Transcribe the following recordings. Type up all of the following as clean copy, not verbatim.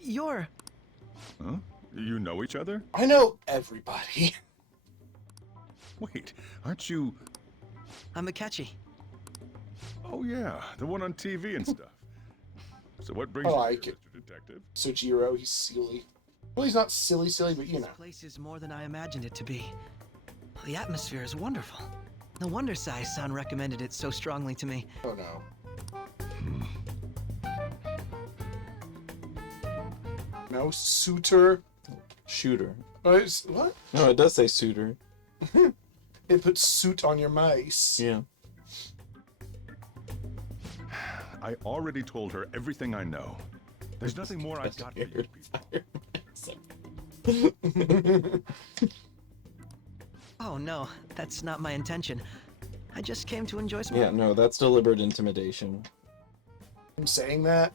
You're... Huh? You know each other? I know everybody. Wait, aren't you... I'm Akechi. Oh yeah, the one on TV and stuff. So what brings I you like here, it. Mr. Detective? Sojiro, he's silly. Well, he's not silly, but you This know. place is more than I imagined it to be. The atmosphere is wonderful. No wonder Sai-san recommended it so strongly to me. Oh no. No suitor. Shooter. What? No, it does say suitor. It puts suit on your mice. Yeah. I already told her everything I know. There's nothing more I've got for you people. Oh no, that's not my intention. I just came to enjoy some... Yeah, no, that's deliberate intimidation. I'm saying that.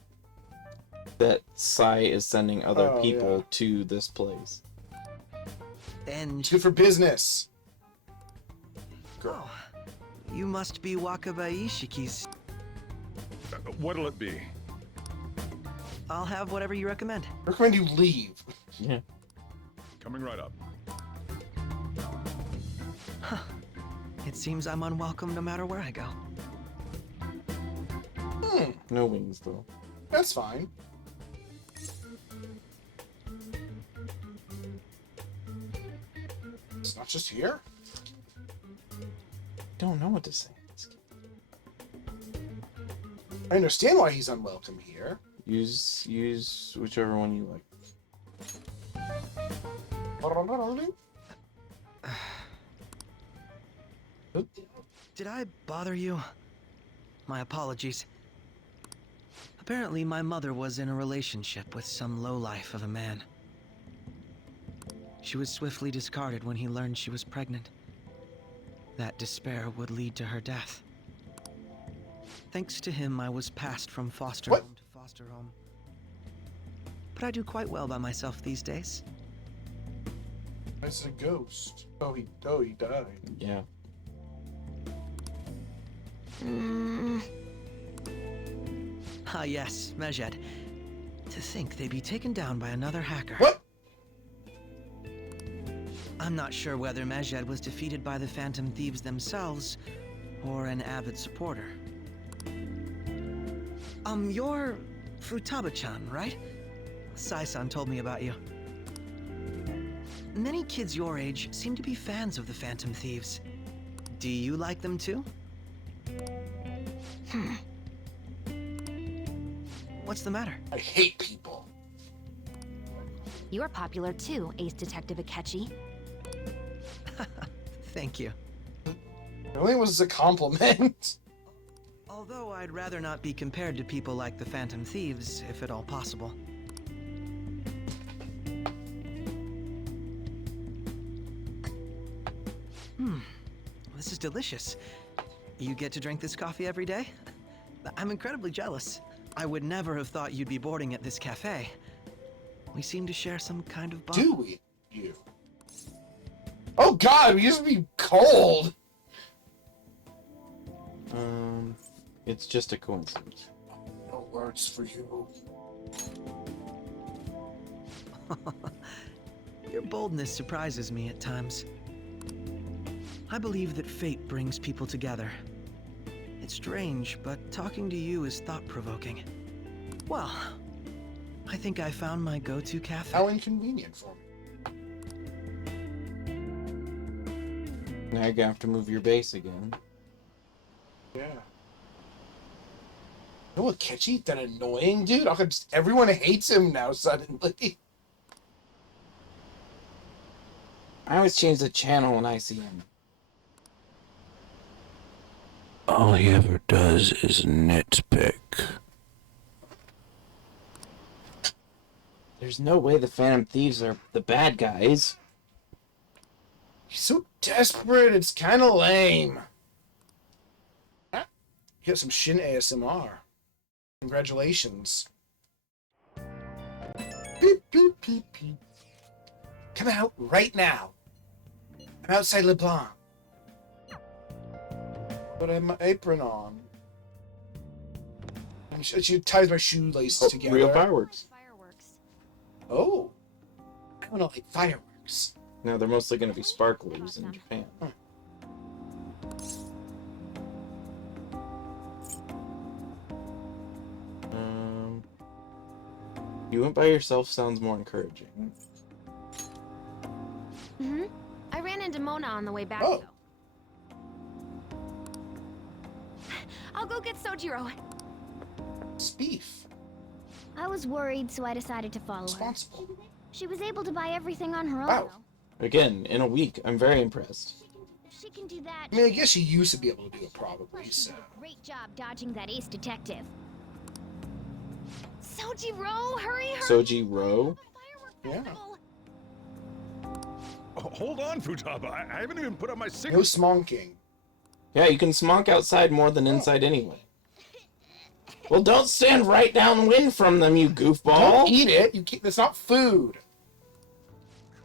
That Sai is sending other Oh, people yeah. to this place. And... It's good for business. Oh, you must be Wakaba Ishiki's. What'll it be? I'll have whatever you recommend. I recommend you leave. Yeah. Coming right up. It seems I'm unwelcome no matter where I go. No wings, though. That's fine. It's not just here. Don't know what to say. I understand why he's unwelcome here. Use whichever one you like. Did I bother you? My apologies. Apparently, my mother was in a relationship with some lowlife of a man. She was swiftly discarded when he learned she was pregnant. That despair would lead to her death. Thanks to him, I was passed from foster What? home to foster home. But I do quite well by myself these days. It's a ghost. Oh, he died. Yeah. Ah yes, Mejed. To think they'd be taken down by another hacker. What? I'm not sure whether Mejed was defeated by the Phantom Thieves themselves, or an avid supporter. You're Futaba-chan, right? Sai-san told me about you. Many kids your age seem to be fans of the Phantom Thieves. Do you like them too? What's the matter? I hate people. You're popular too, Ace Detective Akechi. Thank you. It only was a compliment. Although I'd rather not be compared to people like the Phantom Thieves, if at all possible. This is delicious. You get to drink this coffee every day? I'm incredibly jealous. I would never have thought you'd be boarding at this cafe. We seem to share some kind of bond. Do we? You. Oh God, we used to be cold. It's just a coincidence. No words for you. Your boldness surprises me at times. I believe that fate brings people together. It's strange, but talking to you is thought-provoking. Well, I think I found my go-to cafe. How inconvenient for me. Now you're gonna have to move your base again. Yeah. You know what, Ketchy? That annoying dude? Everyone hates him now suddenly. I always change the channel when I see him. All he ever does is nitpick. There's no way the Phantom Thieves are the bad guys. He's so desperate, it's kind of lame. You got some Shin ASMR. Congratulations. Beep, beep, beep, beep. Come out right now. I'm outside LeBlanc. But I have my apron on. And she ties my shoelaces together. Real fireworks. Fireworks. Oh. I don't know, like fireworks. No, they're mostly going to be sparklers in Awesome. Japan. You went by yourself sounds more encouraging. I ran into Mona on the way back, Oh. though. I'll go get Sojiro. Spief. I was worried, so I decided to follow her. Responsible. She was able to buy everything on her own, Wow. though. Again, in a week. I'm very impressed. If she can do that, I mean, I guess she used to be able to do it probably, plus she so. did a great job dodging that ace detective. Sojiro, hurry, hurry! Soji Row? Firework Yeah. festival. Oh, hold on, Futaba. I haven't even put up my No signal. smonking. Yeah, you can smonk outside more than inside anyway. Well, don't stand right downwind from them, you goofball! Don't eat it. You can't, that's not food.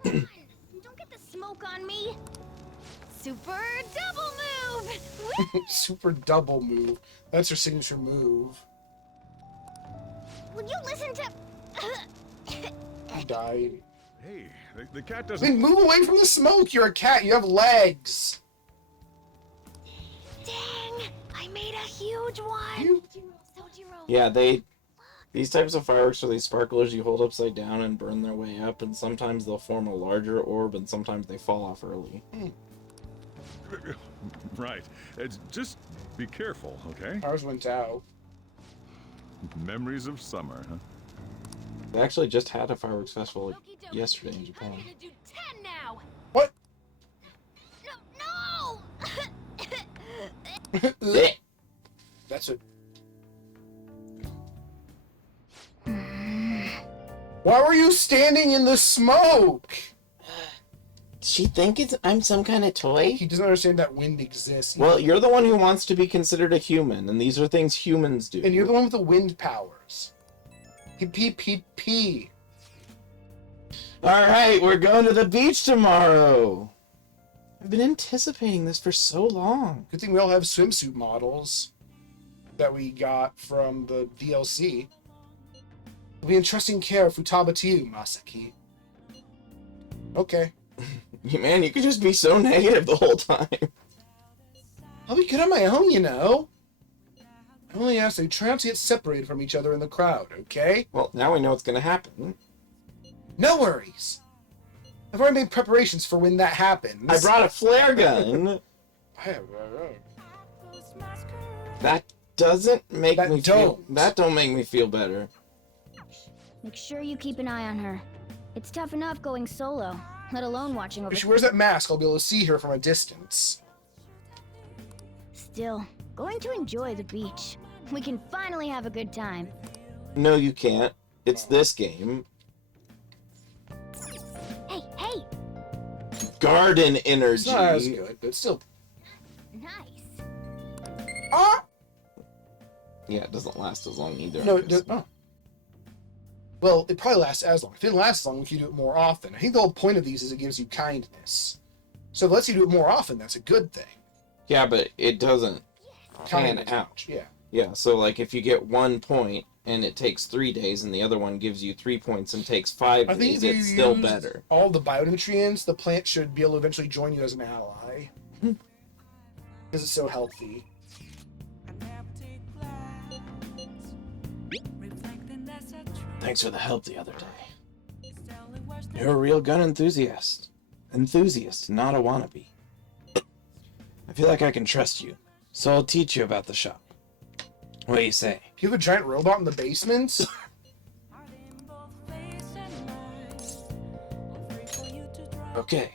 Don't get the smoke on me. Super double move! Super double move. That's her signature move. Will you listen to... He died. Hey, the cat Then doesn't. move away from the smoke. You're a cat. You have legs. Dang! I made a huge one! You- Sojiro. Yeah, these types of fireworks are these sparklers you hold upside down and burn their way up, and sometimes they'll form a larger orb, and sometimes they fall off early. Right. Just be careful, okay? Ours went out. Memories of summer, huh? They actually just had a fireworks festival Okie dokie. yesterday in I'm Japan. gonna do 10 now! What? No! That's a. Why were you standing in the smoke? Does she think I'm some kind of toy? He doesn't understand that wind exists. Well, you're the one who wants to be considered a human, and these are things humans do. And you're the one with the wind powers. P. Alright, we're going to the beach tomorrow! I've been anticipating this for so long. Good thing we all have swimsuit models that we got from the DLC. We'll be entrusting care of Futaba to you, Masaki. Okay. Man, you could just be so negative the whole time. I'll be good on my own, you know. I only ask that you try not to get separated from each other in the crowd, okay? Well, now we know what's gonna happen. No worries. I've already made preparations for when that happens. I brought a flare gun! That doesn't make That me don't. That don't make me feel better. Make sure you keep an eye on her. It's tough enough going solo, let alone watching over... If she wears that mask, I'll be able to see her from a distance. Still, going to enjoy the beach. We can finally have a good time. No, you can't. It's this game. Hey! Garden It's energy. not as good, but still. Nice. Ah! Yeah, it doesn't last as long either. No, I guess. oh. Well, it probably lasts as long. If it didn't last as long, if you do it more often. I think the whole point of these is it gives you kindness. So if it lets you do it more often, that's a good thing. Yeah, but it doesn't pan Kindness, out. Yeah. Yeah, so like if you get 1 point and it takes 3 days and the other one gives you 3 points and takes 5 I think days, if you it's still use better. all the bionutrients, the plant should be able to eventually join you as an ally. Because it's so healthy. Thanks for the help the other day. You're a real gun enthusiast. Enthusiast, not a wannabe. I feel like I can trust you, so I'll teach you about the shop. What do you say? Do you have a giant robot in the basement? Okay.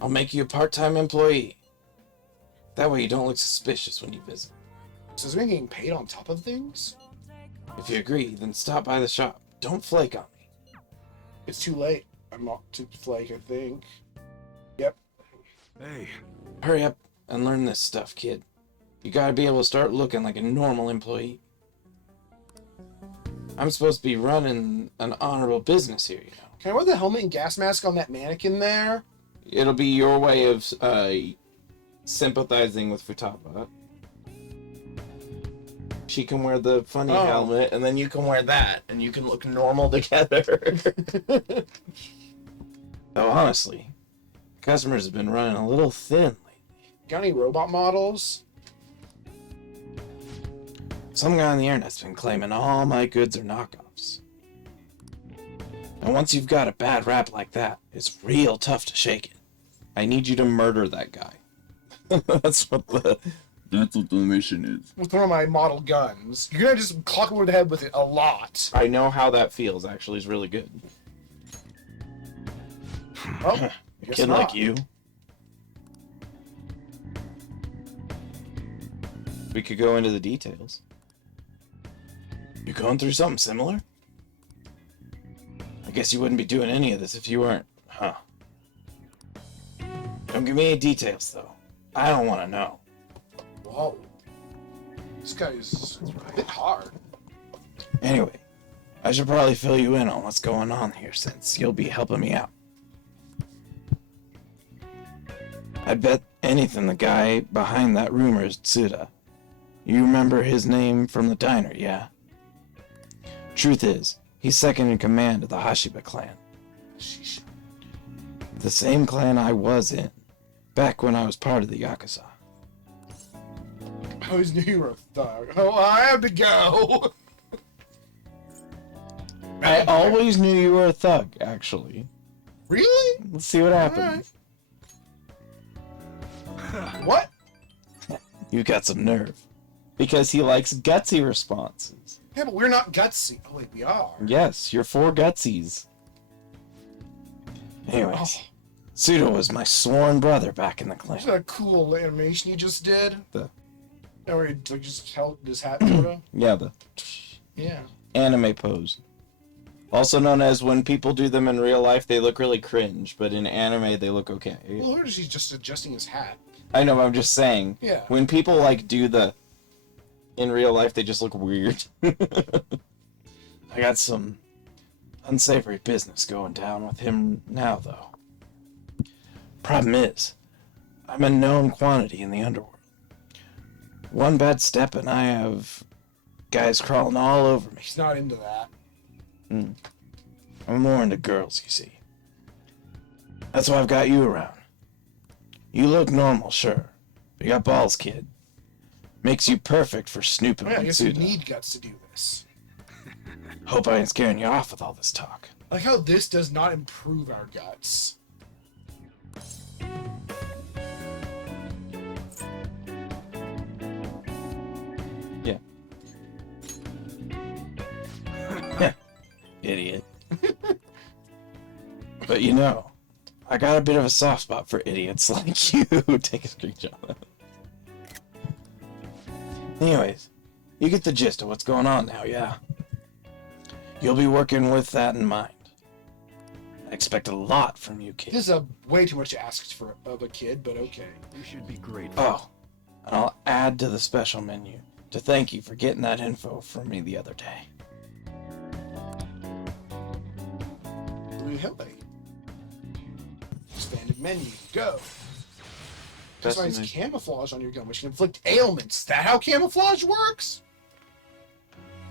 I'll make you a part-time employee. That way you don't look suspicious when you visit. So is anyone getting paid on top of things? If you agree, then stop by the shop. Don't flake on me. It's too late. I'm not to flake, I think. Yep. Hey, Hurry up and learn this stuff, kid. You gotta be able to start looking like a normal employee. I'm supposed to be running an honorable business here, you know. Can I wear the helmet and gas mask on that mannequin there? It'll be your way of sympathizing with Futaba. She can wear the funny Oh. helmet, and then you can wear that, and you can look normal together. Oh, honestly, customers have been running a little thin lately. Got any robot models? Some guy on the internet's been claiming all my goods are knockoffs. And once you've got a bad rap like that, it's real tough to shake it. I need you to murder that guy. That's what the mission is. With one of my model guns. You're gonna just clock him over the head with it a lot. I know how that feels, actually. It's really good. Oh, I A guess kid not. like you. We could go into the details. You going through something similar? I guess you wouldn't be doing any of this if you weren't, huh? Don't give me any details, though. I don't want to know. Whoa. This guy is a bit hard. Anyway, I should probably fill you in on what's going on here since you'll be helping me out. I bet anything the guy behind that rumor is Tsuda. You remember his name from the diner, yeah? Truth is, he's second in command of the Hashiba clan. Sheesh. The same clan I was in, back when I was part of the Yakuza. I always knew you were a thug. Oh, I have to go. I always knew you were a thug, actually. Really? Let's see what happens. What? You got some nerve. Because he likes gutsy responses. Yeah, but we're not gutsy. Oh, wait, we are. Yes, you're for gutsies. Anyways, Oh, Pseudo was my sworn brother back in the isn't clan. that a cool animation you just did? The- Yeah, where he like, just held his hat sort of? Yeah, the Yeah. anime pose. Also known as when people do them in real life, they look really cringe, but in anime, they look okay. Well, where is he just adjusting his hat? I know, but I'm just saying. Yeah. When people like do the in real life, they just look weird. I got some unsavory business going down with him now, though. Problem is, I'm a known quantity in the underworld. One bad step and I have guys crawling all over me. He's not into that. I'm more into girls, you see. That's why I've got you around. You look normal, sure, but you got balls, kid. Makes you perfect for snooping Yeah, I on guess you Tsuda. need guts to do this. Hope I ain't scaring you off with all this talk. I like how this does not improve our guts. Yeah. Idiot. But you know, I got a bit of a soft spot for idiots like you. Take a screenshot of that. Anyways, you get the gist of what's going on now, yeah? You'll be working with that in mind. I expect a lot from you, kid. This is a way too much asked for of a kid, but okay. You should be grateful. Oh, and I'll add to the special menu to thank you for getting that info from me the other day. Blue Hilly. Expanded menu. Go. That's why it's camouflage on your gun, which can inflict ailments. Is that how camouflage works?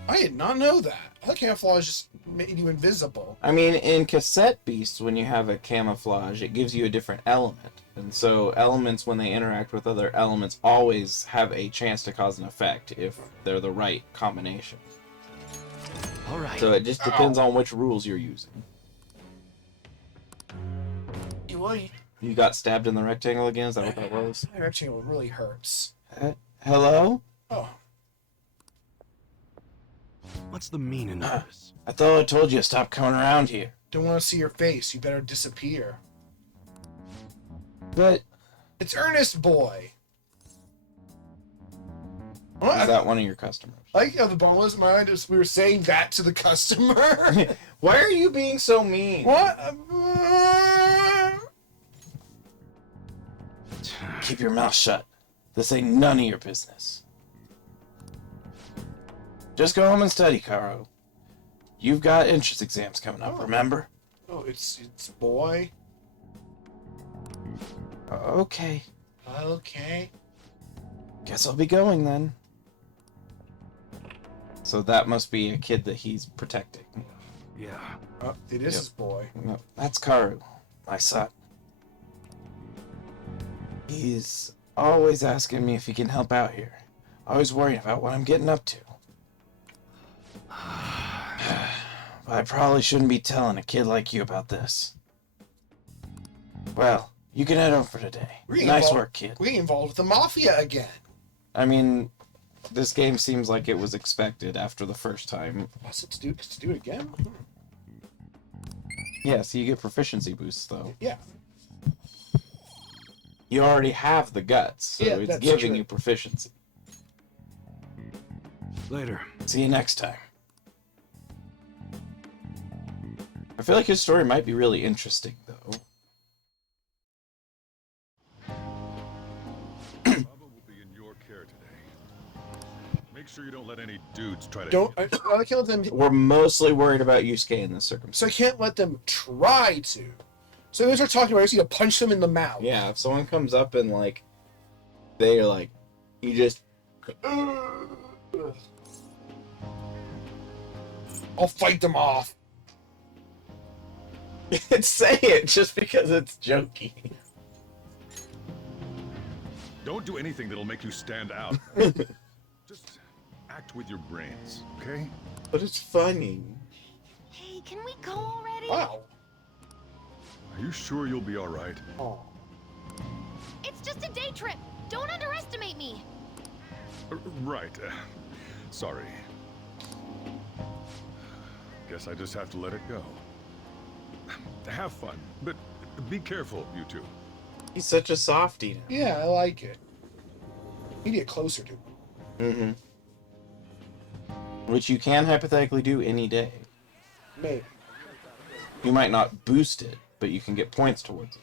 I did not know that. I thought camouflage just made you invisible. I mean, in Cassette Beasts, when you have a camouflage, it gives you a different element. And so elements, when they interact with other elements, always have a chance to cause an effect if they're the right combination. All right. So it just depends on which rules you're using. You got stabbed in the rectangle again? Is that what that was? My rectangle really hurts. Hello? Oh, What's the meaning of this? I thought I told you to stop coming around here. don't want to see your face. You better disappear. But It's Ernest Boy. is that one of your customers? I like how the boneless mind is we were saying that to the customer. Why are you being so mean? What? Keep your mouth shut. This ain't none of your business. Just go home and study, Karo. You've got entrance exams coming up, remember? Oh, it's Boy. Okay. Okay. Guess I'll be going then. So that must be a kid that he's protecting. Yeah. Oh, it is his boy. No, that's Karu, my son. He's always asking me if he can help out here. Always worried about what I'm getting up to. But I probably shouldn't be telling a kid like you about this. Well, you can head home for today. Nice work, kid. We involved with the Mafia again. I mean, this game seems like it was expected after the first time. Let's do it again? Yeah, so you get proficiency boosts, though. Yeah. You already have the guts, so Yeah, it's that's giving true. you proficiency. Later. See you next time. I feel like his story might be really interesting, though. Bubba will be in your care today. Make sure you don't let any dudes try to. Don't. I like how them. We're mostly worried about Yusuke in this circumstance. So I can't let them try to. So when we start talking about it, I just need to punch them in the mouth. Yeah, if someone comes up and, like, they're like, you just... I'll fight them off. Say it just because it's jokey. Don't do anything that'll make you stand out. Just act with your brains, okay? But it's funny. Hey, can we go already? Wow. Are you sure you'll be all right? Oh. It's just a day trip. Don't underestimate me. Right. Sorry. Guess I just have to let it go. Have fun, but be careful, you two. He's such a softie now. Yeah, I like it. Need to get closer to him. Mm-hmm. Which you can hypothetically do any day. Maybe. You might not boost it, but you can get points towards it.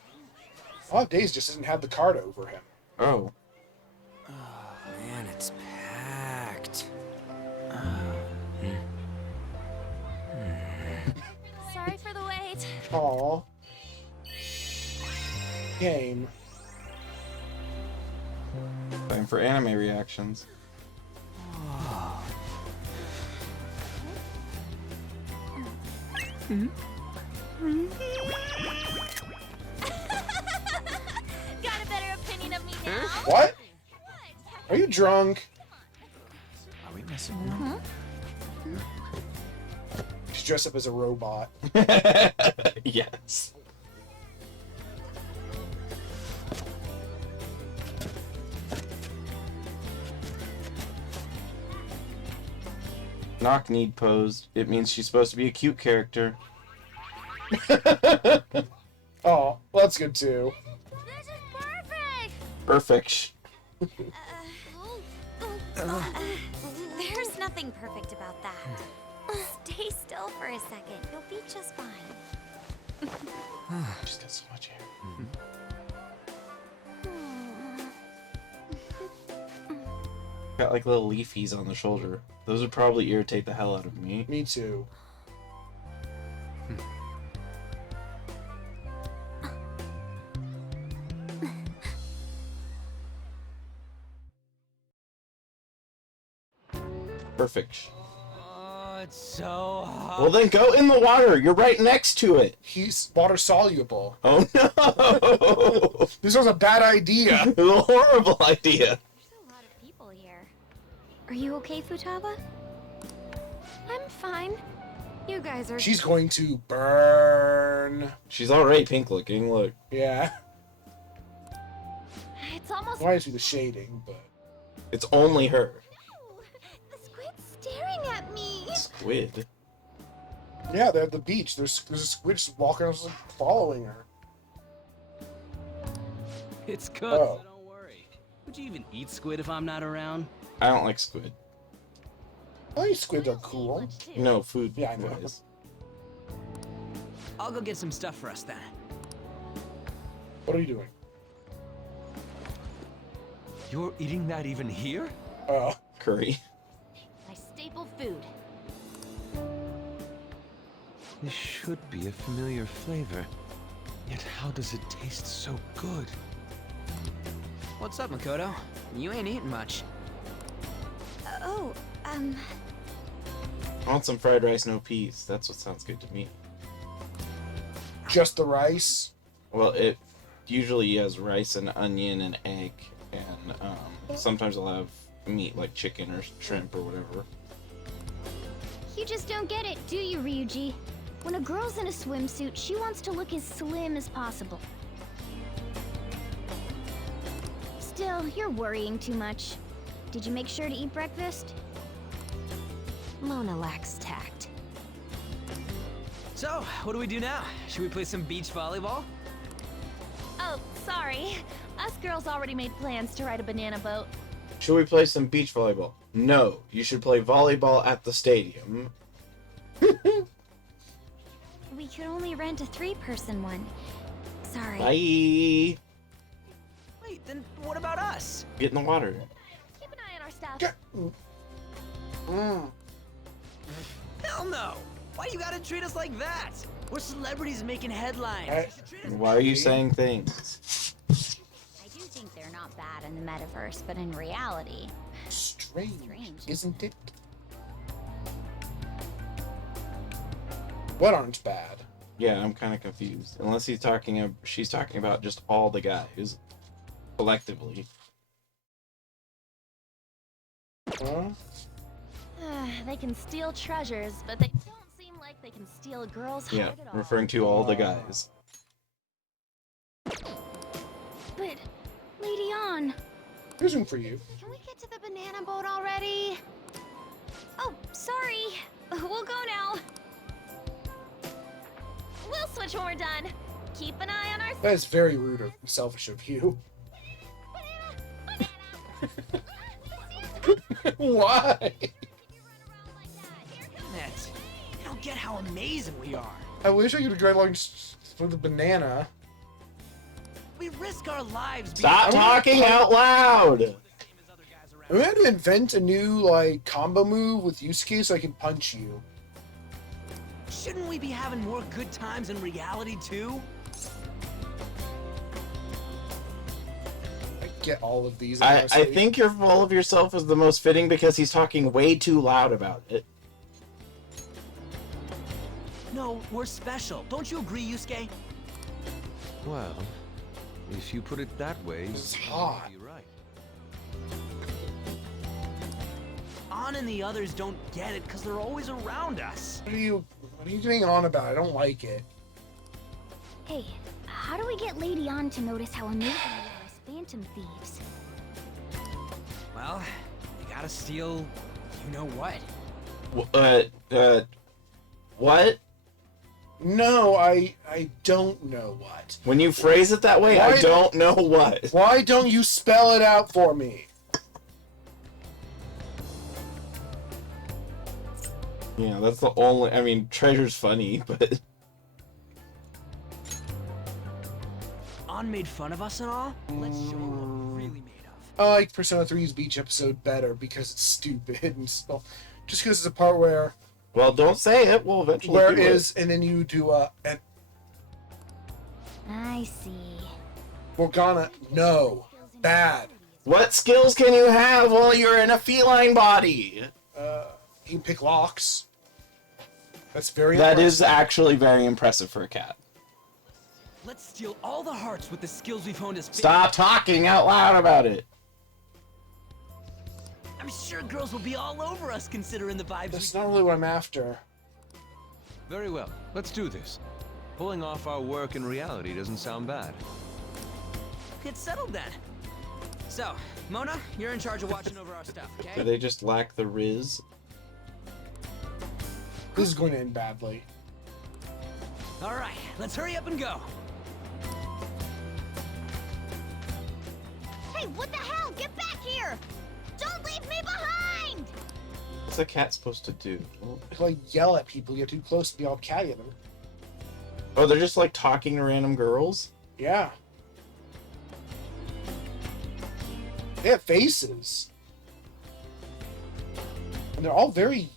A lot of days just doesn't have the card over him. Oh. Man, it's packed. Sorry for the wait. Aw. Game. Time for anime reactions. Got a better opinion of me now? What? Are you drunk? Are we messing around? She's dressed up as a robot. Yes. Knock need posed. It means she's supposed to be a cute character. Oh, well, that's good too. This is perfect. Perfect. There's nothing perfect about that. Stay still for a second. You'll be just fine. She's got so much hair. Got like little leafies on the shoulder. Those would probably irritate the hell out of me. Me too. Perfect. Oh, it's so hot. Well, then go in the water. You're right next to it. He's water soluble. Oh no! This was a bad idea. It was a horrible idea. There's a lot of people here. Are you okay, Futaba? I'm fine. You guys are. She's going to burn. She's already pink looking. Look. Yeah. It's almost. Why is the shading, but It's only her. Ew, the squid's staring at me. Squid. yeah, they're at the beach. There's a squid just walking around just following her. It's cooked, Oh. so don't worry. Would you even eat squid if I'm not around? I don't like squid. I think squids are cool. No, food Yeah, I know. wise. I'll go get some stuff for us then. What are you doing? You're eating that even here? Curry. My staple food. This should be a familiar flavor. Yet how does it taste so good? What's up, Makoto? You ain't eating much. Oh, I want some fried rice, no peas. That's what sounds good to me. Just the rice. Well, it usually has rice and onion and egg, and sometimes I'll have meat like chicken or shrimp or whatever. You just don't get it, do you, Ryuji? When a girl's in a swimsuit, she wants to look as slim as possible. Still, you're worrying too much. Did you make sure to eat breakfast? Mona lacks tact. So, what do we do now? Should we play some beach volleyball? Oh, sorry. Us girls already made plans to ride a banana boat. Should we play some beach volleyball? No, you should play volleyball at the stadium. We could only rent a 3-person one. Sorry. Bye. Wait, then what about us? Get in the water. Keep an eye on our stuff. Hell no! Why you gotta treat us like that? We're celebrities making headlines. Hey. You should treat us- Why are you saying things? I do think they're not bad in the metaverse, but in reality, Strange, isn't it? What aren't bad? Yeah, I'm kind of confused. Unless she's talking about just all the guys collectively. Huh? They can steal treasures, but they don't seem like they can steal a girl's Yeah, heart at all. referring to all the guys. But, Lady Ann, Here's room for you. Can we get to the banana boat already? oh, sorry. We'll go now. We'll switch when we're done. Keep an eye on our That is very rude or selfish of you. Why? Nets, you don't get how amazing we are. I wish I could drive along for the banana. We risk our lives. Stop being- talking out loud! I'm gonna have to invent a new like combo move with Yusuke so I can punch you. Shouldn't we be having more good times in reality too? I get all of these. I honestly. think you're full of yourself is the most fitting because he's talking way too loud about it. No, we're special. Don't you agree, Yusuke? Well, if you put it that way, This is hot. you're right. An and the others don't get it because they're always around us. What are you getting on about? I don't like it. hey, how do we get Lady Ann to notice how amazing we are as phantom thieves? Well, you gotta steal, you know what? What? No, I don't know what. When you phrase it that way, I Why- don't know what. Why don't you spell it out for me? Yeah, that's the only. I mean, Treasure's funny, but An made fun of us and all? Let's show him what we're really made of. I like Persona 3's beach episode better because it's stupid and stuff. Just because it's a part where well, don't say it. We'll eventually. where do it it. is, and then you do and I see. Morgana. No, bad. What skills can you have while you're in a feline body? You can pick locks. That's very. That is impressive. actually very impressive for a cat. Let's steal all the hearts with the skills we've honed as Stop talking out loud about it. I'm sure girls will be all over us considering the vibes That's we not really what I'm after. Very well, let's do this. Pulling off our work in reality doesn't sound bad. It's settled then. So, Mona, you're in charge of watching over our stuff, Do okay? they just lack the riz? This is going to end badly. Alright, let's hurry up and go. Hey, what the hell? Get back here! Don't leave me behind! What's a cat supposed to do? To, like yell at people, you get too close to be all catty at them. Oh, they're just like talking to random girls? Yeah. They have faces. And they're all very.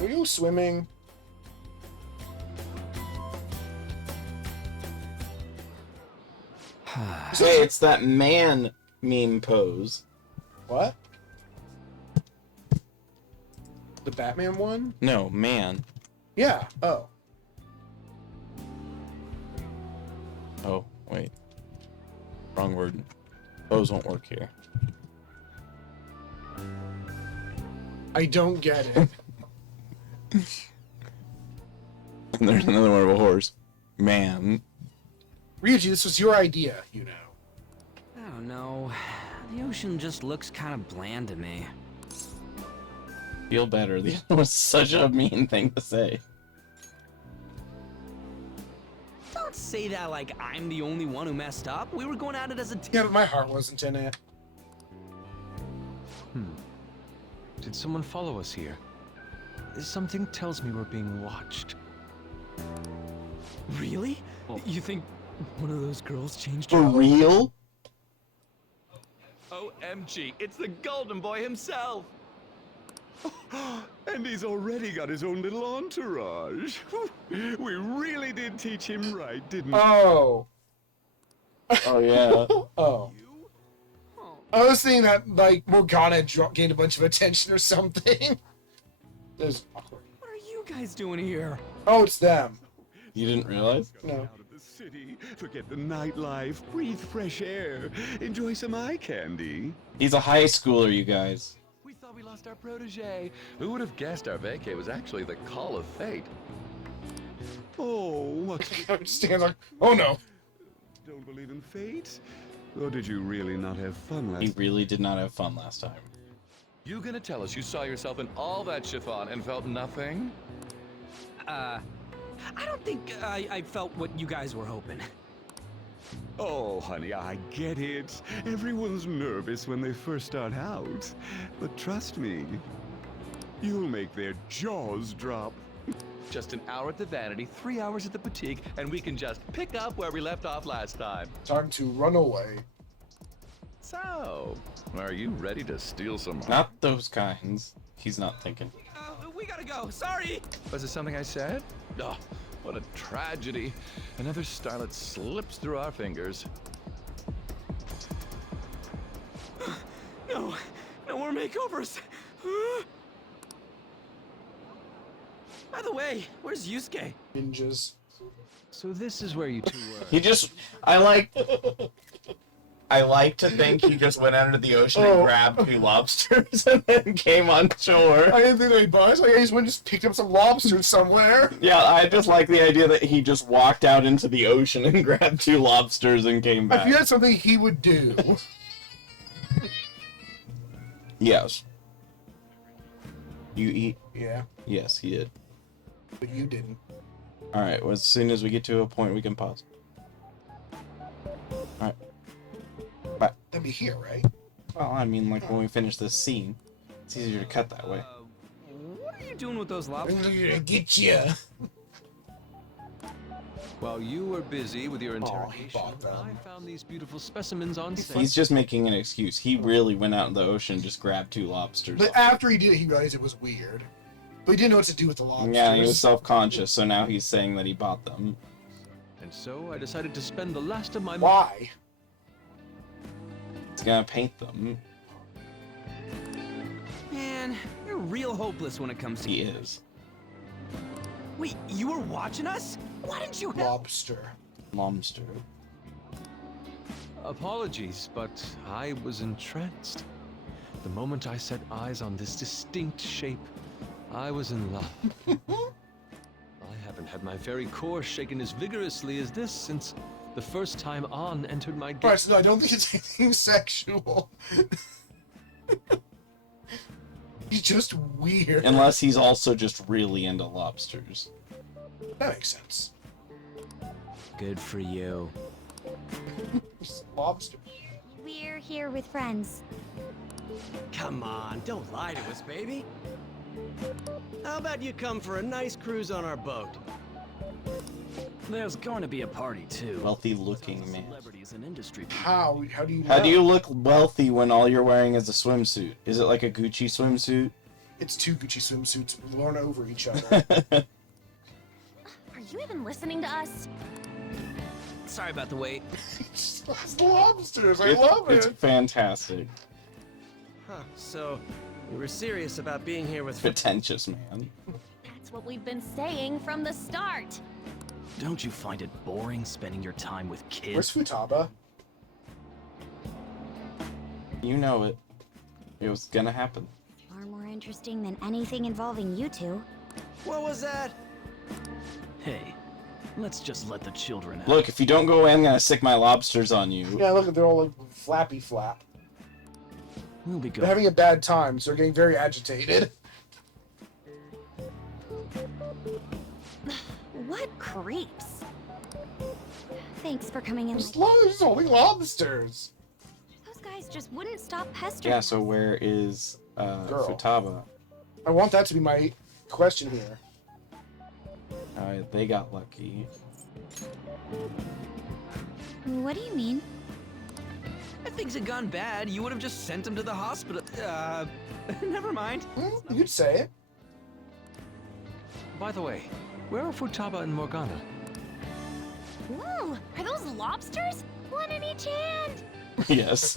Can we go swimming? Hey, it's that man meme pose. What? The Batman one? No, man. Yeah. Oh. Oh, wait. Wrong word. Pose won't work here. I don't get it. And there's another one of a horse. Man. Ryuji, this was your idea, you know. I don't know. The ocean just looks kind of bland to me. Feel better. That was such a mean thing to say. Don't say that like I'm the only one who messed up. We were going at it as a team. Yeah, but my heart wasn't in it. Did someone follow us here? Something tells me we're being watched. Really? You think one of those girls changed For her? real? OMG, it's the Golden Boy himself! And he's already got his own little entourage. We really did teach him right, didn't we? Oh. Oh, yeah. Oh. I was thinking that, like, Morgana gained a bunch of attention or something. That was awkward. What are you guys doing here? Oh, it's them. You didn't realize? No. Out of the city, forget the nightlife, breathe fresh air, enjoy some eye candy. He's a high schooler, you guys. We thought we lost our protege. Who would have guessed our vacay was actually the call of fate? Oh, what? I'm just standing like, oh no. Don't believe in fate? Or did you really not have fun last He really did not have fun last time. You gonna tell us you saw yourself in all that chiffon and felt nothing? I don't think I felt what you guys were hoping. Oh, honey, I get it. Everyone's nervous when they first start out. But trust me, you'll make their jaws drop. Just an hour at the Vanity, 3 hours at the Boutique, and we can just pick up where we left off last time. Time to run away. So, are you ready to steal some... Not those kinds. He's not thinking. We gotta go. Sorry. Was it something I said? Oh, what a tragedy. Another starlet slips through our fingers. No more makeovers. By the way, where's Yusuke? Ninjas. So this is where you two were. He just... I like to think he just went under the ocean and grabbed 2 lobsters and then came on shore. I didn't think they buzzed. Like, I just went and just picked up some lobsters somewhere. Yeah, I just like the idea that he just walked out into the ocean and grabbed 2 lobsters and came back. If you had something he would do. Yes. You eat? Yeah, Yes, he did. but you didn't. Alright, well, as soon as we get to a point, we can pause. Alright. Bye. That'd be here, right? Well, I mean, like, when we finish this scene, it's easier to cut that way. What are you doing with those I'm lobsters? gonna get you. While you were busy with your he interrogation, bought them. I found these beautiful specimens on sale. He's just making an excuse. He really went out in the ocean and just grabbed 2 lobsters. But after he did it, he realized it was weird. But he didn't know what to do with the lobsters. Yeah, he was self-conscious, so now he's saying that he bought them. And so I decided to spend the last of my Why? He's gonna paint them. Man, you're real hopeless when it comes to. He is. Wait, you were watching us? Why didn't you help? Lobster. Lobster. Apologies, but I was entranced. The moment I set eyes on this distinct shape, I was in love. I haven't had my very core shaken as vigorously as this since the first time An entered my gate. Alright, so no, I don't think it's anything sexual. He's just weird. Unless he's also just really into lobsters. That makes sense. Good for you. Just lobster. We're here with friends. Come on, don't lie to us, baby. How about you come for a nice cruise on our boat? There's going to be a party too. Wealthy-looking man. Celebrities and industry people. How do you know? How do you look wealthy when all you're wearing is a swimsuit? Is it like a Gucci swimsuit? It's two Gucci swimsuits worn over each other. Are you even listening to us? Sorry about the wait. It's lobsters. I love It's it. fantastic. Huh, so you were serious about being here with... Pretentious, man. That's what we've been saying from the start. Don't you find it boring spending your time with Where's kids? Futaba? You know it. It was gonna happen. Far more interesting than anything involving you two. What was that? Hey, let's just let the children out. Look, if you don't go away, I'm gonna stick my lobsters on you. Yeah, look, they're all like flappy flap. We'll be They're good. having a bad time, so they're getting very agitated. What creeps? Thanks for coming in. There's only lobsters. Those guys just wouldn't stop pestering Yeah, so us. where is Girl. Futaba? I want that to be my question here. They got lucky. What do you mean? If things had gone bad, you would have just sent him to the hospital. Never mind. You'd say it. By the way, where are Futaba and Morgana? Whoa, are those lobsters? One in each hand. Yes.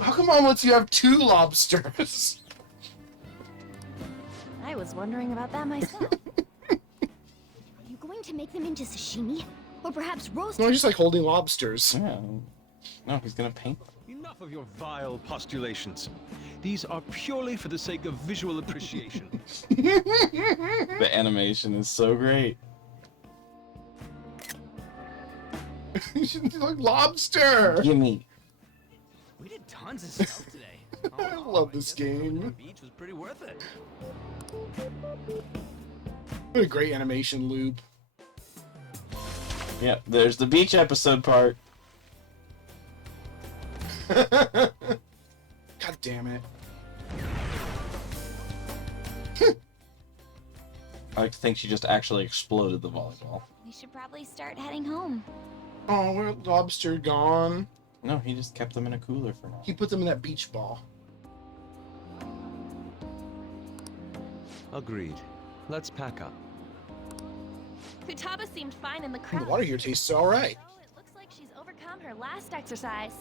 How come Mom lets you have two lobsters? I was wondering about that myself. Are you going to make them into sashimi? Or perhaps roast? No, he's just like holding lobsters. Yeah. No, he's gonna paint them. Enough of your vile postulations. These are purely for the sake of visual appreciation. The animation is so great. Like lobster. Gimme. We did tons of stuff today. I love this guess the trip to game. the beach was pretty worth it. What a great animation loop. Yep, there's the beach episode part. God damn it. I like to think she just actually exploded the volleyball. We should probably start heading home. Oh, where lobster gone? No, he just kept them in a cooler for now. He put them in that beach ball. Agreed. Let's pack up. Futaba seemed fine in the The crowd. water here tastes alright. Oh, it looks like she's overcome her last exercise.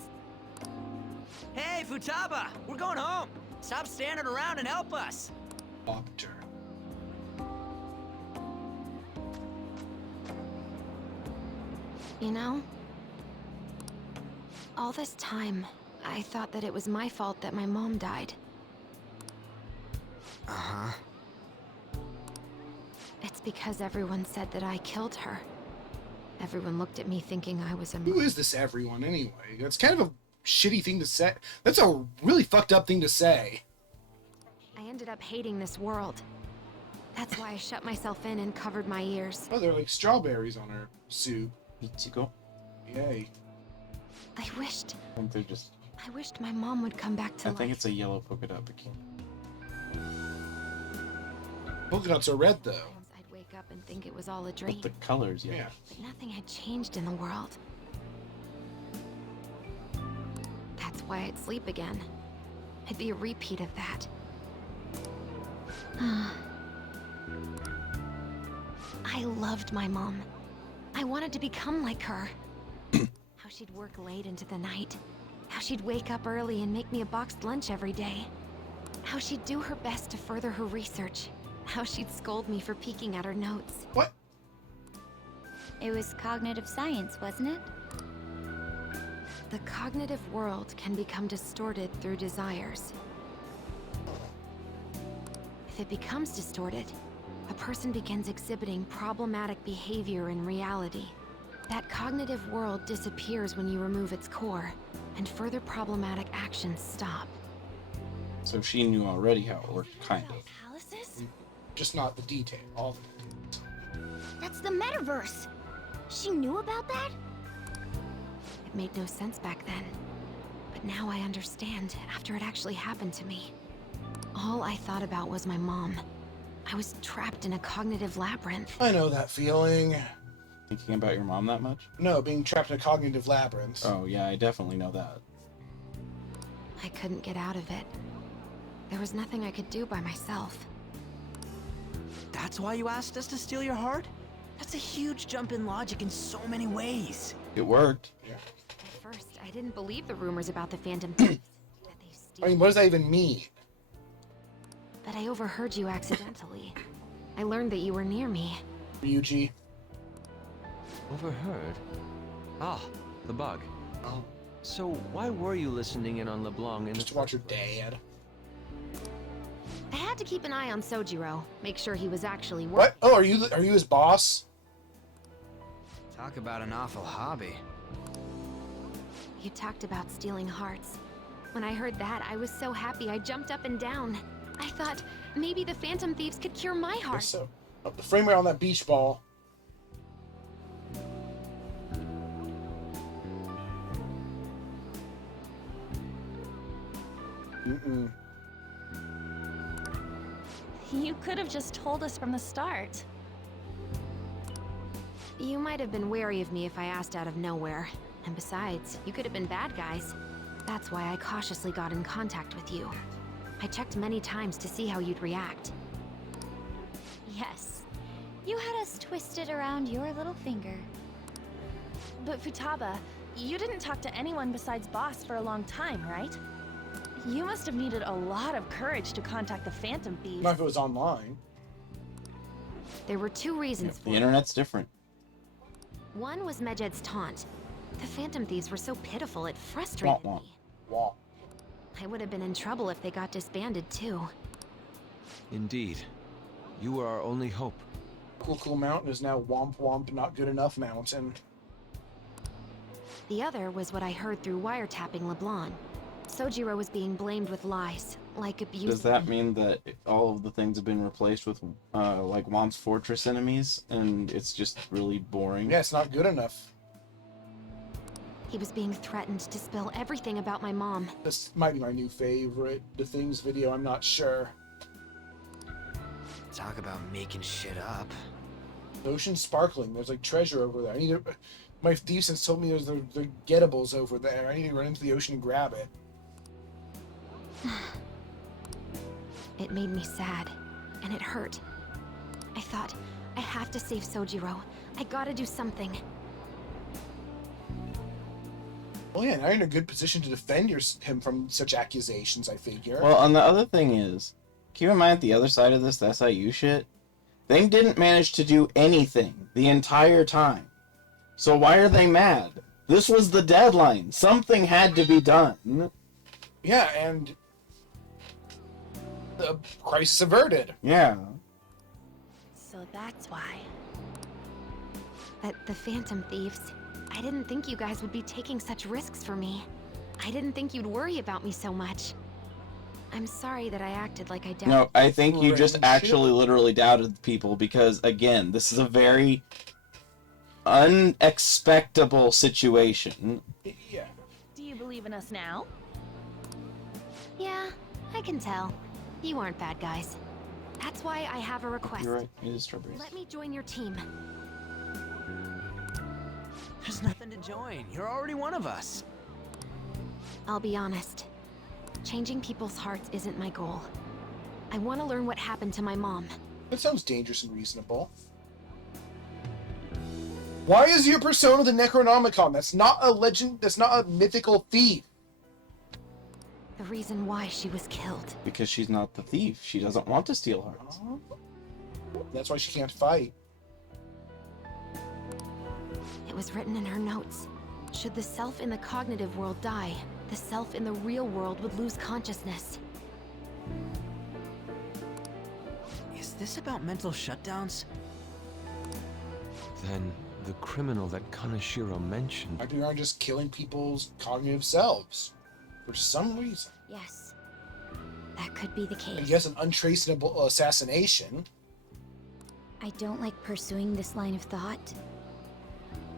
Hey, Futaba! We're going home! Stop standing around and help us! Lobster. You know, all this time, I thought that it was my fault that my mom died. Uh-huh. It's because everyone said that I killed her. Everyone looked at me thinking I was a Who is this everyone anyway? That's kind of a shitty thing to say. That's a really fucked up thing to say. I ended up hating this world. That's why I shut myself in and covered my ears. Oh, they're like strawberries on her suit. Ichigo. Yay. I wished I think they're just. my mom would come back to I life. think it's a yellow polka dot bikini. Polka dots are red though. Sometimes I'd wake up and think it was all a dream. But the colors, yeah. Yeah. But nothing had changed in the world. That's why I'd sleep again. It'd be a repeat of that. I loved my mom. I wanted to become like her. How she'd work late into the night. How she'd wake up early and make me a boxed lunch every day. How she'd do her best to further her research. How she'd scold me for peeking at her notes. What? It was cognitive science, wasn't it? The cognitive world can become distorted through desires. If it becomes distorted, a person begins exhibiting problematic behavior in reality. That cognitive world disappears when you remove its core, and further problematic actions stop. So she knew already how it worked, kind of. Palaces? Just not the detail. All the That's the metaverse. She knew about that? It made no sense back then. But now I understand, after it actually happened to me. All I thought about was my mom. I was trapped in a cognitive labyrinth. I know that feeling. Thinking about your mom that much? No, being trapped in a cognitive labyrinth. Oh, yeah, I definitely know that. I couldn't get out of it. There was nothing I could do by myself. That's why you asked us to steal your heart? That's a huge jump in logic in so many ways. It worked. At first, I didn't believe the rumors about the Phantom Thieves. That they steal. I mean, what does that even mean? But I overheard you accidentally. I learned that you were near me. Ryuji. Overheard? Ah, the bug. Oh. So why were you listening in on LeBlanc in Just the to watch your dad. I had to keep an eye on Sojiro, make sure he was actually working. What? Oh, are you his boss? Talk about an awful hobby. You talked about stealing hearts. When I heard that, I was so happy I jumped up and down. I thought maybe the Phantom Thieves could cure my heart. Guess so. Oh, the frame rate on that beach ball. Mm-mm. You could have just told us from the start. You might have been wary of me if I asked out of nowhere. And besides, you could have been bad guys. That's why I cautiously got in contact with you. I checked many times to see how you'd react. Yes. You had us twisted around your little finger. But Futaba, you didn't talk to anyone besides Boss for a long time, right? You must have needed a lot of courage to contact the Phantom Thieves. Not if it was online. There were two reasons for The it. internet's different. One was Medjed's taunt. The Phantom Thieves were so pitiful it frustrated Womp womp. me. Wow. I would have been in trouble if they got disbanded too. Indeed. You were our only hope. Cool Mountain is now Womp Womp Not Good Enough Mountain. The other was what I heard through wiretapping LeBlanc. Sojiro was being blamed with lies, like abuse. Does that mean that all of the things have been replaced with, like, Womp's Fortress enemies, and it's just really boring? Yeah, it's not good enough. He was being threatened to spill everything about my mom. This might be my new favorite. The Things video, I'm not sure. Talk about making shit up. The ocean's sparkling. There's like treasure over there. I need to. My thief sense told me there's the gettables over there. I need to run into the ocean and grab it. It made me sad, and it hurt. I thought, I have to save Sojiro. I gotta do something. Well, yeah, now you're in a good position to defend him from such accusations, I figure. Well, and the other thing is, keep in mind the other side of this, the SIU shit, they didn't manage to do anything the entire time. So why are they mad? This was the deadline. Something had to be done. Yeah, and the crisis averted. Yeah. So that's why. But the Phantom Thieves, I didn't think you guys would be taking such risks for me. I didn't think you'd worry about me so much. I'm sorry that I acted like I doubted. No, I think you just Friendship? actually literally doubted people because, again, this is a very unexpectable situation. Yeah. Do you believe in us now? Yeah, I can tell. You aren't bad guys. That's why I have a request. You're right, it is strawberries. Let me join your team. There's nothing to join. You're already one of us. I'll be honest. Changing people's hearts isn't my goal. I want to learn what happened to my mom. That sounds dangerous and reasonable. Why is your persona the Necronomicon? That's not a legend. That's not a mythical thief. The reason why she was killed. Because she's not the thief. She doesn't want to steal hearts. That's why she can't fight. It was written in her notes. Should the self in the cognitive world die, the self in the real world would lose consciousness. Is this about mental shutdowns? Then the criminal that Kaneshiro mentioned. Might be around just killing people's cognitive selves. For some reason. Yes. That could be the case. I guess an untraceable assassination. I don't like pursuing this line of thought.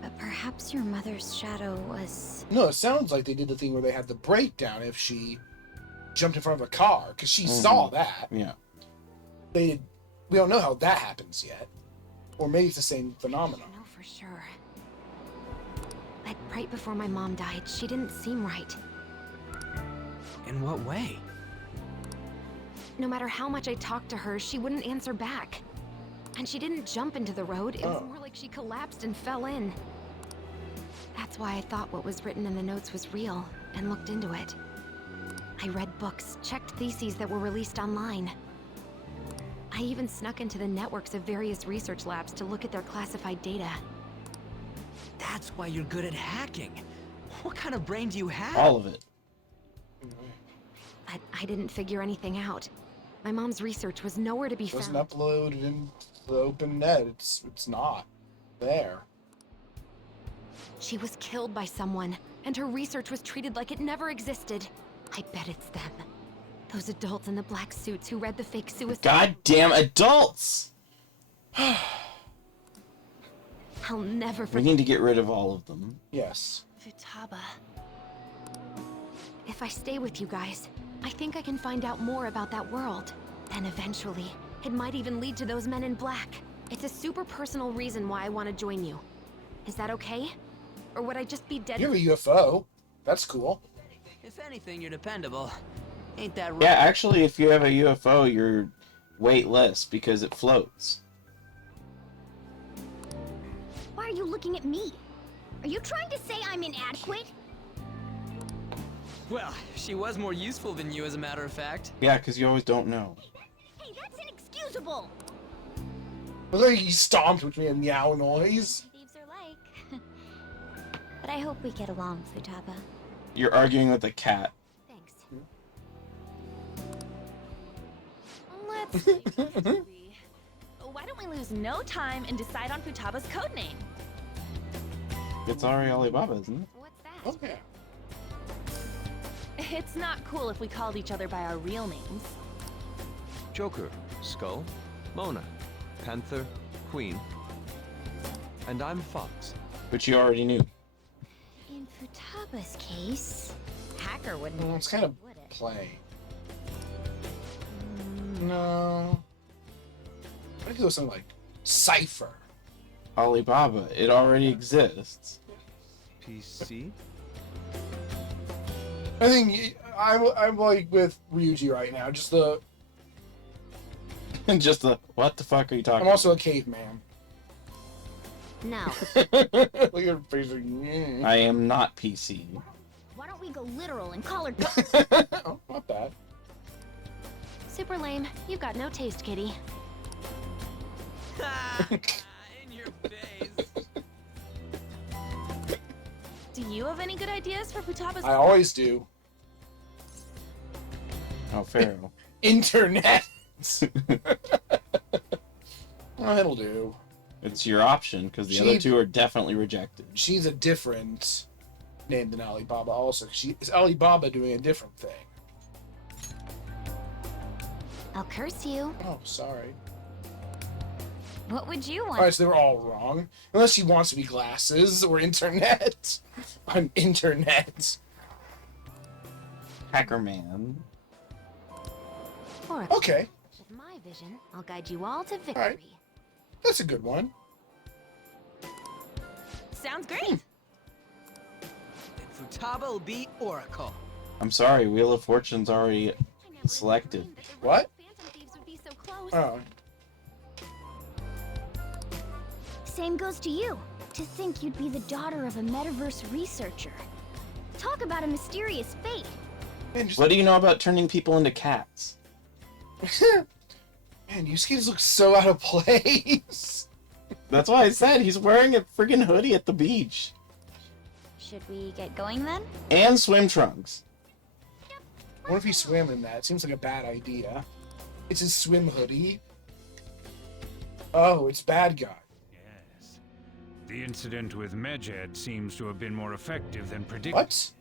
But perhaps your mother's shadow was... No, it sounds like they did the thing where they had the breakdown if she jumped in front of a car, because she saw that. Yeah. We don't know how that happens yet. Or maybe it's the same phenomenon. I know for sure. But right before my mom died, she didn't seem right. In what way? No matter how much I talked to her, she wouldn't answer back. And she didn't jump into the road, it was more like she collapsed and fell in. That's why I thought what was written in the notes was real, and looked into it. I read books, checked theses that were released online. I even snuck into the networks of various research labs to look at their classified data. That's why you're good at hacking. What kind of brain do you have? All of it. But I didn't figure anything out. My mom's research was nowhere to be It wasn't found. uploaded into the open net. It's not there. She was killed by someone, and her research was treated like it never existed. I bet it's them. Those adults in the black suits who read the fake suicide. Goddamn adults! I'll never We forget. need to get rid of all of them. Yes. Futaba. If I stay with you guys, I think I can find out more about that world. And eventually, it might even lead to those men in black. It's a super personal reason why I want to join you. Is that okay? Or would I just be dead? You have a UFO. That's cool. If anything, you're dependable. Ain't that right? Yeah, actually, if you have a UFO, you're weightless because it floats. Why are you looking at me? Are you trying to say I'm inadequate? Well, she was more useful than you, as a matter of fact. Yeah, because you always don't know. Hey, that's inexcusable! Look like he stomped with me a meow noise. Thieves are like. But I hope we get along, Futaba. You're arguing with a cat. Thanks. Let's see, why don't we lose no time and decide on Futaba's codename? It's Ari Alibaba, isn't it? What's that? Okay. It's not cool if we called each other by our real names. Joker, Skull, Mona, Panther, Queen, and I'm Fox. Which you already knew. In Futaba's case, hacker wouldn't. It's kind of would it? play. No. I think it was something like Cypher. Alibaba, it already exists. PC? I think I'm like with Ryuji right now. Just the. Just the, what the fuck are you talking I'm also a caveman. No. Look at her face. Like, "Mm." I am not PC. Why don't we go literal and call her? Oh, not bad. Super lame. You've got no taste, kitty. In your face. Do you have any good ideas for Futaba's I always do. Oh, Pharaoh. Internet. Oh, it'll do. It's your option, because the She- other two are definitely rejected. She's a different name than Alibaba. Also, she is Alibaba doing a different thing. I'll curse you. Oh, sorry. What would you want? Alright, so they were all wrong. Unless she wants to be glasses or internet. On internet. Hacker Man. Or Okay, with my vision, I'll guide you all to victory. Alright. that's a good one. Sounds great. Then Futaba will be Oracle. I'm sorry, Wheel of Fortune's already I never selected. dreamed that the What? Phantom Thieves would be so close. Oh, Same goes to you. To think you'd be the daughter of a metaverse researcher. Talk about a mysterious fate. man, just, What do you know about turning people into cats? man, Yusuke just looks so out of place. That's why I said he's wearing a friggin' hoodie at the beach. Should we get going then? And swim trunks. What if he swam in that? Seems like a bad idea. It's his swim hoodie. Oh, it's bad guy. Yes. The incident with Medjed seems to have been more effective than predicted. What?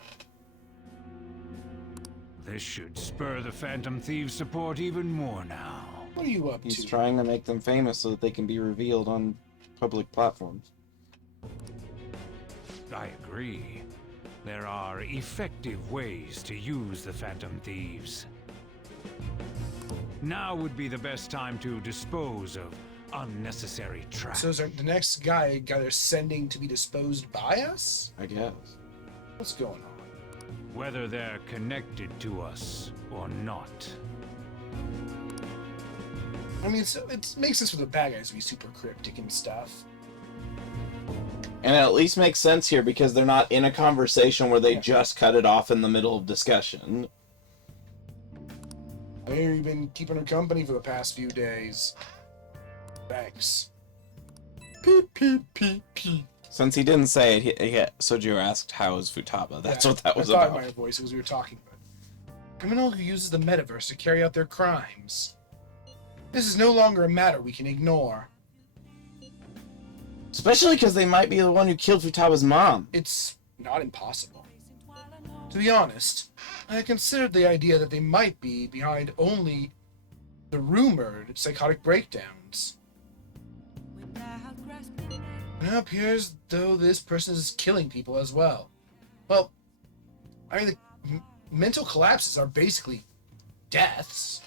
This should spur the Phantom Thieves' support even more now. What are you up He's to? trying to make them famous so that they can be revealed on public platforms. I agree. There are effective ways to use the Phantom Thieves. Now would be the best time to dispose of unnecessary trash. So is the next guy they're sending to be disposed by us? I guess. What's going on? Whether they're connected to us or not. I mean, so it makes sense for the bad guys to be super cryptic and stuff. And it at least makes sense here because they're not in a conversation where they just cut it off in the middle of discussion. I hear you've been keeping her company for the past few days. Thanks. Peep, peep, peep, peep. Since he didn't say it, Sojiro asked, "How is Futaba?" That's what that was I thought about. in my voice because we were talking about it. Criminal who uses the metaverse to carry out their crimes. This is no longer a matter we can ignore. Especially because they might be the one who killed Futaba's mom. It's not impossible. To be honest, I considered the idea that they might be behind only the rumored psychotic breakdowns. It now appears though this person is killing people as well. Well, I mean, the mental collapses are basically deaths.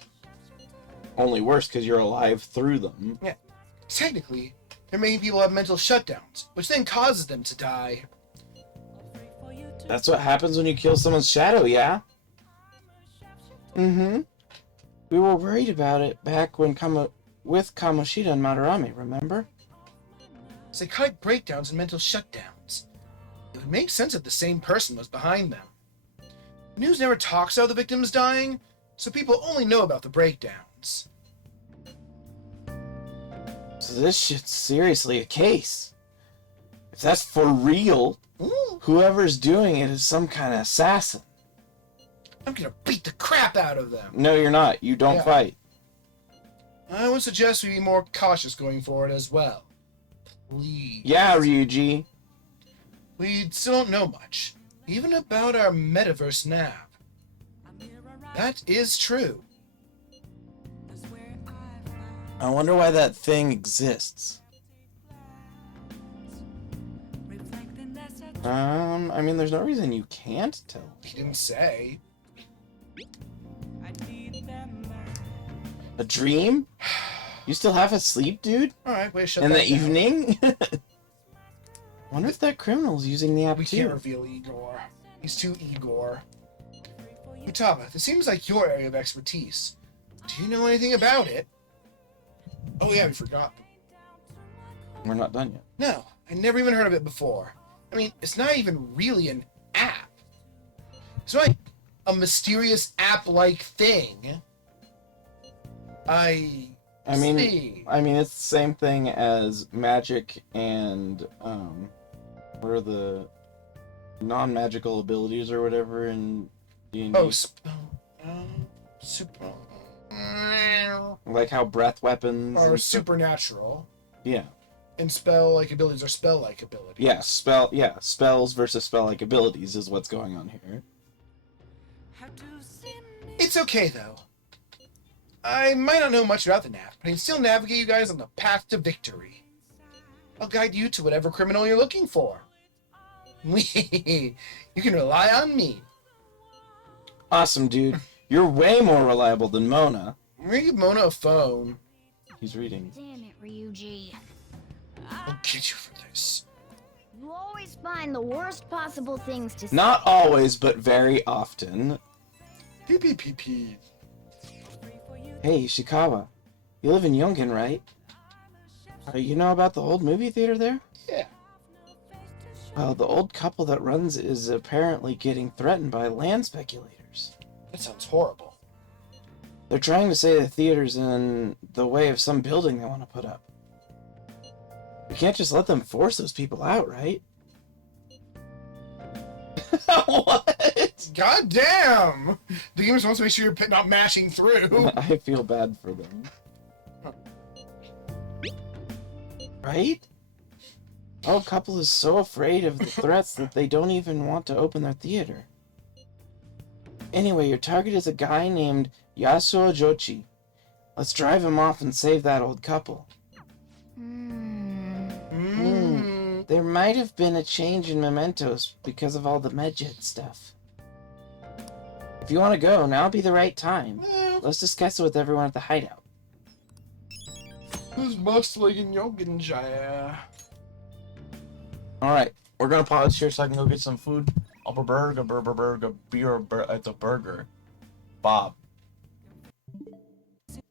Only worse because you're alive through them. Yeah. Technically, they're making people have mental shutdowns, which then causes them to die. That's what happens when you kill someone's shadow, yeah? Mm-hmm. We were worried about it back when with Kamoshida and Madarame, remember? Psychotic breakdowns and mental shutdowns. It would make sense if the same person was behind them. The news never talks about the victims dying, so people only know about the breakdowns. So this shit's seriously a case. If that's for real, whoever's doing it is some kind of assassin. I'm gonna beat the crap out of them. No, you're not. You don't fight. I would suggest we be more cautious going forward as well. Please. Yeah, Ryuji. We still don't know much, even about our metaverse nav. That is true. I wonder why that thing exists. I mean, there's no reason you can't tell. He didn't say. A dream? You still half asleep, dude? Alright, wait, shut In that the down. evening? Wonder if that criminal's using the app We too. can't reveal Igor. He's too Igor. Futaba, this seems like your area of expertise. Do you know anything about it? Oh yeah, we forgot. We're not done yet. No, I never even heard of it before. I mean, it's not even really an app. It's like a mysterious app-like thing. I mean, see. it's the same thing as magic and what are the non-magical abilities or whatever in D&D? Oh, super. Like how breath weapons Or and stuff. supernatural. Yeah. And spell-like abilities are spell-like abilities. Yeah, spells versus spell-like abilities is what's going on here. It's okay, though. I might not know much about the nav, but I can still navigate you guys on the path to victory. I'll guide you to whatever criminal you're looking for. You can rely on me. Awesome, dude. You're way more reliable than Mona. I'm gonna give Mona a phone. He's reading. Damn it, Ryuji. I'll get you for this. You always find the worst possible things to say. Not always, but very often. Pee. Hey, Ishikawa. You live in Yongen, right? You know about the old movie theater there? Yeah. Well, the old couple that runs it is apparently getting threatened by land speculators. That sounds horrible. They're trying to say the theater's in the way of some building they want to put up. We can't just let them force those people out, right? What? God damn! The game is supposed to make sure you're not mashing through. I feel bad for them. Right? Old couple is so afraid of the threats that they don't even want to open their theater. Anyway, your target is a guy named Yasuo Jochi. Let's drive him off and save that old couple. There might have been a change in mementos because of all the Medjet stuff. If you want to go, now'll be the right time. Let's discuss it with everyone at the hideout. Who's bustling in Yogenjaya? Alright, we're gonna pause here so I can go get some food. Beer, it's a burger. Bob.